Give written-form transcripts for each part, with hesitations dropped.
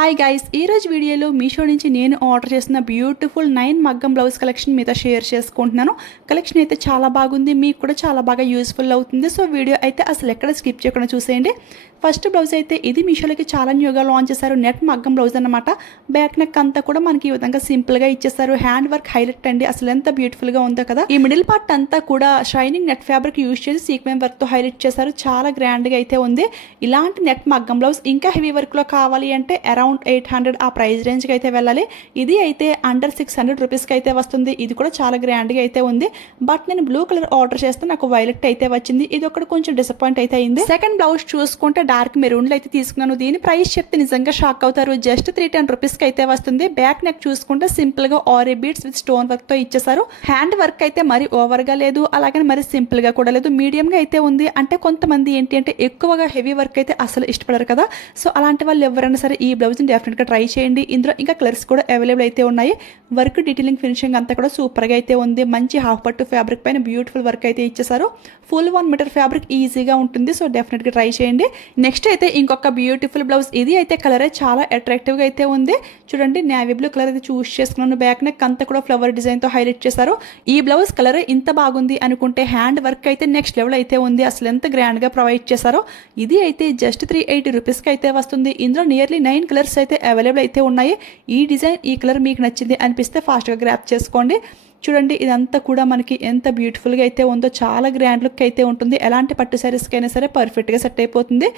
Hi guys, ఈరోజు వీడియోలో మీషో నుంచి నేను ఆర్డర్ చేసిన బ్యూటిఫుల్ 9 మగ్గం బ్లౌజ్ కలెక్షన్ మీతో షేర్ చేసుకుంటున్నాను. కలెక్షన్ అయితే చాలా బాగుంది, మీకు కూడా చాలా బాగా యూస్ఫుల్ అవుతుంది. సో వీడియో అయితే అసలు ఎక్కడ స్కిప్ చేయకుండా చూసేయండి. ఫస్ట్ బ్లౌజ్ అయితే ఇది మీషోలోకి చాలా న్యూగా లాంచ్ చేశారు. నెట్ మగ్గం బ్లౌజ్ అనమాట. బ్యాక్ నెక్ అంతా కూడా మనకి ఈ విధంగా సింపుల్గా ఇచ్చేస్తారు. హ్యాండ్ వర్క్ హైలైట్ అండి, అసలు ఎంత బ్యూటిఫుల్గా ఉందో కదా. ఈ మిడిల్ పార్ట్ అంతా కూడా షైనింగ్ నెట్ ఫ్యాబ్రిక్ యూజ్ చేసి సీక్వెన్స్ వర్క్తో హైలైట్ చేశారు. చాలా గ్రాండ్గా అయితే ఉంది. ఇలాంటి నెట్ మగ్గం బ్లౌజ్ ఇంకా హెవీ వర్క్లో కావాలి అంటే అరౌండ్ 800 ఆ ప్రైస్ రేంజ్కి అయితే వెళ్ళాలి. ఇది అయితే అండర్ 600 రూపీస్కి అయితే వస్తుంది. ఇది కూడా చాలా గ్రాండ్గా అయితే ఉంది. బట్ నేను బ్లూ కలర్ ఆర్డర్ చేస్తే నాకు వైలెట్ అయితే వచ్చింది. ఇది ఒకటి కొంచెం డిసప్పాయింట్ అయితే అయింది. సెకండ్ బ్లౌజ్ చూసుకుంటే డార్క్ మెరూన్లో అయితే తీసుకున్నాను. దీని ప్రైస్ చెప్తే నిజంగా షాక్ అవుతారు. జస్ట్ 310 రూపీస్కి అయితే వస్తుంది. బ్యాక్ నెక్ చూసుకుంటే సింపుల్గా ఆరీ బీడ్స్ విత్ స్టోన్ వర్క్తో ఇచ్చేసారు. హ్యాండ్ వర్క్ అయితే మరి ఓవర్గా లేదు, అలాగే మరి సింపుల్గా కూడా లేదు, మీడియంగా అయితే ఉంది. అంటే కొంతమంది ఏంటి అంటే ఎక్కువగా హెవీ వర్క్ అయితే అసలు ఇష్టపడరు కదా. సో అలాంటి వాళ్ళు ఎవరైనా సరే ఈ బ్లౌజ్ని డెఫినెట్గా ట్రై చేయండి. ఇందులో ఇంకా కలర్స్ కూడా అవైలబుల్ అయితే ఉన్నాయి. వర్క్ డీటెయిలింగ్ ఫినిషింగ్ అంతా కూడా సూపర్గా అయితే ఉంది. మంచి హాఫ్ పట్టు ఫ్యాబ్రిక్ పైన బ్యూటిఫుల్ వర్క్ అయితే ఇచ్చేసారు. ఫుల్ 1 మీటర్ ఫ్యాబ్రిక్ ఈజీగా ఉంటుంది. సో డెఫినెట్గా ట్రై చేయండి. నెక్స్ట్ అయితే ఇంకొక బ్యూటిఫుల్ బ్లౌజ్. ఇది అయితే కలర్ చాలా అట్రాక్టివ్గా అయితే ఉంది. చూడండి, నేవీ బ్లూ కలర్ అయితే చూస్ చేసుకున్నాను. బ్యాక్ నెక్ అంతా కూడా ఫ్లవర్ డిజైన్తో హైలైట్ చేశారు. ఈ బ్లౌజ్ కలర్ ఇంత బాగుంది అనుకుంటే హ్యాండ్ వర్క్ అయితే నెక్స్ట్ లెవెల్ అయితే ఉంది. అసలు ఎంత గ్రాండ్గా ప్రొవైడ్ చేశారో. ఇది అయితే జస్ట్ 380 రూపీస్కి అయితే వస్తుంది. ఇందులో నియర్లీ 9 కలర్స్ అయితే అవైలబుల్ అయితే ఉన్నాయి. ఈ డిజైన్, ఈ కలర్ మీకు నచ్చింది అనిపిస్తే ఫాస్ట్గా గ్రాప్ చేసుకోండి. చూడండి, ఇదంతా కూడా మనకి ఎంత బ్యూటిఫుల్గా అయితే ఉందో. చాలా గ్రాండ్ లుక్ అయితే ఉంటుంది. ఎలాంటి పట్టు శారీస్కి అయినా సరే పర్ఫెక్ట్గా సెట్ అయిపోతుంది.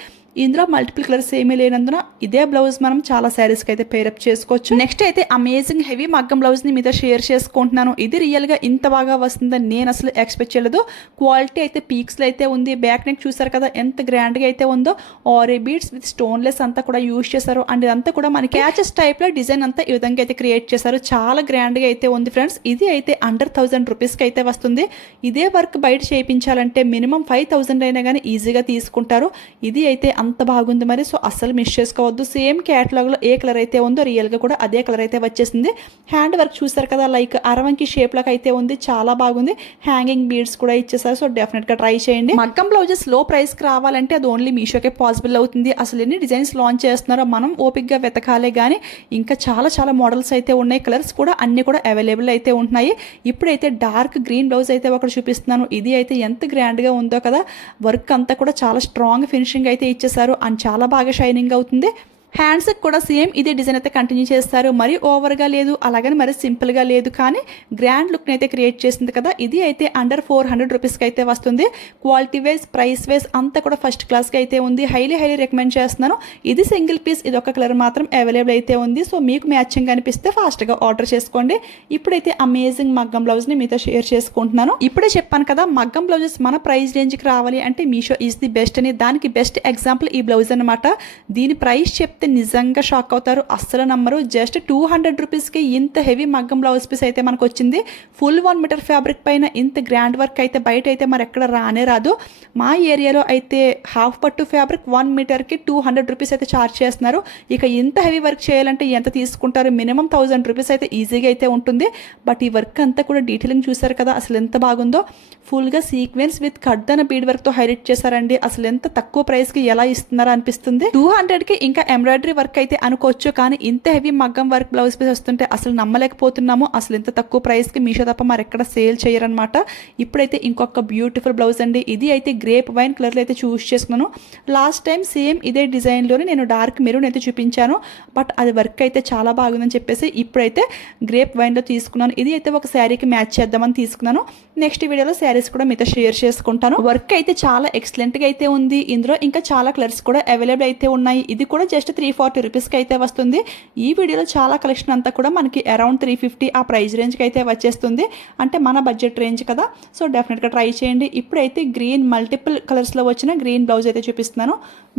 ఇందులో మల్టిపుల్ కలర్స్ ఏమీ లేనందున ఇదే బ్లౌజ్ మనం చాలా శారీస్కి అయితే పేరప్ చేసుకోవచ్చు. నెక్స్ట్ అయితే అమేజింగ్ హెవీ మగ్గం బ్లౌజ్ని మీతో షేర్ చేసుకుంటున్నాను. ఇది రియల్గా ఇంత బాగా వస్తుందని నేను అసలు ఎక్స్పెక్ట్ చేయలేదు. క్వాలిటీ అయితే పీక్స్లో అయితే ఉంది. బ్యాక్ నెక్ చూసారు కదా ఎంత గ్రాండ్గా అయితే ఉందో. ఆరీ బీడ్స్ విత్ స్టోన్లెస్ అంతా కూడా యూజ్ చేశారు. అండ్ ఇదంతా కూడా మనకి క్యాచెస్ టైప్లో డిజైన్ అంతా ఈ విధంగా అయితే క్రియేట్ చేశారు. చాలా గ్రాండ్గా అయితే ఉంది ఫ్రెండ్స్. ఇది అయితే అండర్ 1000 రూపీస్కి అయితే వస్తుంది. ఇదే వర్క్ బయట చేయించాలంటే మినిమం 5000 అయినా కానీ ఈజీగా తీసుకుంటారు. ఇది అయితే అంత బాగుంది మరి. సో అస్సలు మిస్ చేసుకోవద్దు. సేమ్ క్యాటలాగ్లో ఏ కలర్ అయితే ఉందో రియల్గా కూడా అదే కలర్ అయితే వచ్చేసింది. హ్యాండ్ వర్క్ చూసారు కదా, లైక్ అరవంకి షేప్లోకి అయితే ఉంది. చాలా బాగుంది. హ్యాంగింగ్ బీడ్స్ కూడా ఇచ్చేసారు. సో డెఫినెట్గా ట్రై చేయండి. మగ్గం బ్లౌజెస్ లో ప్రైస్కి రావాలంటే అది ఓన్లీ మీషోకే పాసిబుల్ అవుతుంది. అసలు ఎన్ని డిజైన్స్ లాంచ్ చేస్తున్నారో మనం ఓపిక్గా వెతకాలే కానీ ఇంకా చాలా చాలా మోడల్స్ అయితే ఉన్నాయి. కలర్స్ కూడా అన్ని కూడా అవైలబుల్ అయితే ఉంటున్నాయి. ఇప్పుడైతే డార్క్ గ్రీన్ బ్లౌజ్ అయితే ఒకటి చూపిస్తున్నాను. ఇది అయితే ఎంత గ్రాండ్గా ఉందో కదా. వర్క్ అంతా కూడా చాలా స్ట్రాంగ్ ఫినిషింగ్ అయితే ఇచ్చేసారు. అండ్ చాలా బాగా షైనింగ్ అవుతుంది. హ్యాండ్స్కి కూడా సేమ్ ఇదే డిజైన్ అయితే కంటిన్యూ చేస్తారు. మరి ఓవర్గా లేదు, అలాగని మరి సింపుల్గా లేదు, కానీ గ్రాండ్ లుక్ని అయితే క్రియేట్ చేసింది కదా. ఇది అయితే అండర్ 400 రూపీస్కి అయితే వస్తుంది. క్వాలిటీ వైజ్, ప్రైస్ వైజ్ అంతా కూడా ఫస్ట్ క్లాస్కి అయితే ఉంది. హైలీ రికమెండ్ చేస్తున్నాను. ఇది సింగిల్ పీస్, ఇది ఒక కలర్ మాత్రం అవైలబుల్ అయితే ఉంది. సో మీకు మ్యాచింగ్ అనిపిస్తే ఫాస్ట్గా ఆర్డర్ చేసుకోండి. ఇప్పుడైతే అమేజింగ్ మగ్గం బ్లౌజ్ని మీతో షేర్ చేసుకుంటున్నాను. ఇప్పుడే చెప్పాను కదా, మగ్గం బ్లౌజెస్ మన ప్రైస్ రేంజ్కి రావాలి అంటే మీషో ఈజ్ ది బెస్ట్ అని. దానికి బెస్ట్ ఎగ్జాంపుల్ ఈ బ్లౌజ్ అనమాట. దీని ప్రైస్ చెప్తే నిజంగా షాక్ అవుతారు, అస్సలు నమ్మరు. జస్ట్ 200 రూపీస్కి ఇంత హెవీ మగ్గం బ్లౌజ్ పీస్ అయితే మనకు వచ్చింది. ఫుల్ 1 మీటర్ ఫ్యాబ్రిక్ పైన ఇంత గ్రాండ్ వర్క్ అయితే బయట అయితే మరి ఎక్కడ రానే రాదు. మా ఏరియాలో అయితే హాఫ్ పట్టు ఫ్యాబ్రిక్ 1 మీటర్కి 200 రూపీస్ అయితే ఛార్జ్ చేస్తున్నారు. ఇక ఇంత హెవీ వర్క్ చేయాలంటే ఎంత తీసుకుంటారు? మినిమం 1000 రూపీస్ అయితే ఈజీగా అయితే ఉంటుంది. బట్ ఈ వర్క్ అంతా కూడా డీటెయిలింగ్ చూసారు కదా, అసలు ఎంత బాగుందో. ఫుల్గా సీక్వెన్స్ విత్ కడ్దన బీడ్ వర్క్తో హైలైట్ చేశారండి. అసలు ఎంత తక్కువ ప్రైస్కి ఎలా ఇస్తున్నారో అనిపిస్తుంది. 200కి ఇంకా ఎంబ్రాయిడరీ వర్క్ అయితే అనుకోవచ్చు, కానీ ఇంత హెవీ మగ్గం వర్క్ బ్లౌజ్ పీస్ వస్తుంటే అసలు నమ్మలేకపోతున్నాము. అసలు ఇంత తక్కువ ప్రైస్కి మీషో తప్ప మరెక్కడ సేల్ చేయరనమాట. ఇప్పుడైతే ఇంకొక బ్యూటిఫుల్ బ్లౌజ్ అండి. ఇది అయితే గ్రేప్ వైన్ కలర్లో అయితే చూస్ చేసుకున్నాను. లాస్ట్ టైం సేమ్ ఇదే డిజైన్లోనే నేను డార్క్ మెరూన్ అయితే చూపించాను. బట్ అది వర్క్ అయితే చాలా బాగుందని చెప్పేసి ఇప్పుడైతే గ్రేప్ వైన్లో తీసుకున్నాను. ఇది అయితే ఒక శారీకి మ్యాచ్ చేద్దామని తీసుకున్నాను. నెక్స్ట్ వీడియోలో శారీస్ కూడా మీతో షేర్ చేసుకుంటాను. వర్క్ అయితే చాలా ఎక్సలెంట్గా అయితే ఉంది. ఇందులో ఇంకా చాలా కలర్స్ కూడా అవైలబుల్ అయితే ఉన్నాయి. ఇది కూడా జస్ట్ 340 రూపీస్కి అయితే వస్తుంది. ఈ వీడియోలో చాలా కలెక్షన్ అంతా కూడా మనకి అరౌండ్ 350 ఆ ప్రైస్ రేంజ్కి అయితే వచ్చేస్తుంది. అంటే మన బడ్జెట్ రేంజ్ కదా. సో డెఫినెట్గా ట్రై చేయండి. ఇప్పుడైతే గ్రీన్ మల్టిపుల్ కలర్స్లో వచ్చిన గ్రీన్ బ్లౌజ్ అయితే చూపిస్తున్నాను.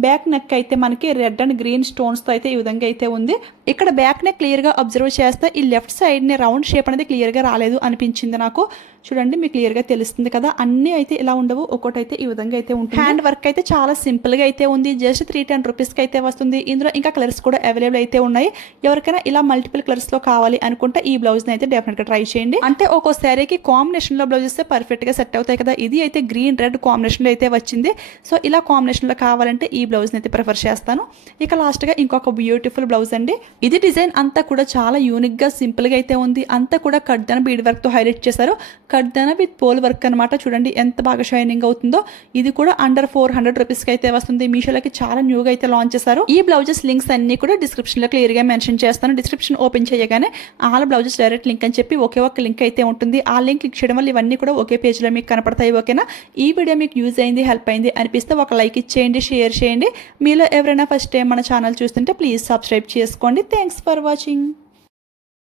బ్యాక్ నెక్ అయితే మనకి రెడ్ అండ్ గ్రీన్ స్టోన్స్తో అయితే ఈ విధంగా అయితే ఉంది. ఇక్కడ బ్యాక్ నెక్ క్లియర్గా అబ్జర్వ్ చేస్తే ఈ లెఫ్ట్ సైడ్ని రౌండ్ షేప్ అనేది క్లియర్గా రాలేదు అనిపించింది నాకు. చూడండి మీకు క్లియర్గా తెలుస్తుంది కదా, అన్నీ అయితే ఇలా ఉండవు, ఒక్కొక్కటి అయితే ఈ విధంగా అయితే ఉంటుంది. హ్యాండ్ వర్క్ అయితే చాలా సింపుల్గా అయితే ఉంది, జస్ట్ 310 రూపీస్కి అయితే వస్తుంది. ఇందులో ఇంకా కలర్స్ కూడా అవైలబుల్ అయితే ఉన్నాయి. ఎవరికైనా ఇలా మల్టిపుల్ కలర్స్లో కావాలి అనుకుంటే ఈ బ్లౌజ్ని అయితే డెఫినెట్గా ట్రై చేయండి. అంటే ఒక్కో శారీకి కాంబినేషన్లో బ్లౌజ్ ఇస్తే పర్ఫెక్ట్గా సెట్ అవుతాయి కదా. ఇది అయితే గ్రీన్ రెడ్ కాంబినేషన్లో అయితే వచ్చింది. సో ఇలా కాంబినేషన్లో కావాలంటే ఈ బ్లౌజ్ని అయితే ప్రిఫర్ చేస్తాను. ఇక లాస్ట్గా ఇంకొక బ్యూటిఫుల్ బ్లౌజ్ అండి. ఇది డిజైన్ అంతా కూడా చాలా యూనిక్గా సింపుల్గా అయితే ఉంది. అంతా కూడా కడ్దాన బీడ్ వర్క్తో హైలైట్ చేశారు. కడ్దాన విత్ పోల్ వర్క్ అనమాట. చూడండి ఎంత బాగా షైనింగ్ అవుతుందో. ఇది కూడా అండర్ 400 రూపీస్కి అయితే వస్తుంది. మీషోలోకి చాలా న్యూగా అయితే లాంచ్ చేశారు. ఈ బ్లౌజెస్ లింక్స్ అన్ని కూడా డిస్క్రిప్షన్లో క్లియర్గా మెన్షన్ చేస్తాను. డిస్క్రిప్షన్ ఓపెన్ చేయగానే ఆల్ బ్లౌజెస్ డైరెక్ట్ లింక్ అని చెప్పి ఒకే ఒక లింక్ అయితే ఉంటుంది. ఆ లింక్ క్లిక్ చేయడం వల్ల ఇవన్నీ కూడా ఒకే పేజ్లో మీకు కనపడతాయి. ఓకేనా? ఈ వీడియో మీకు యూజ్ అయింది, హెల్ప్ అయింది అనిపిస్తే ఒక లైక్ ఇచ్చేయండి, షేర్ చేయండి. మీలో ఎవరైనా ఫస్ట్ టైం మన ఛానల్ చూస్తుంటే ప్లీజ్ సబ్స్క్రైబ్ చేసుకోండి. Thanks for watching.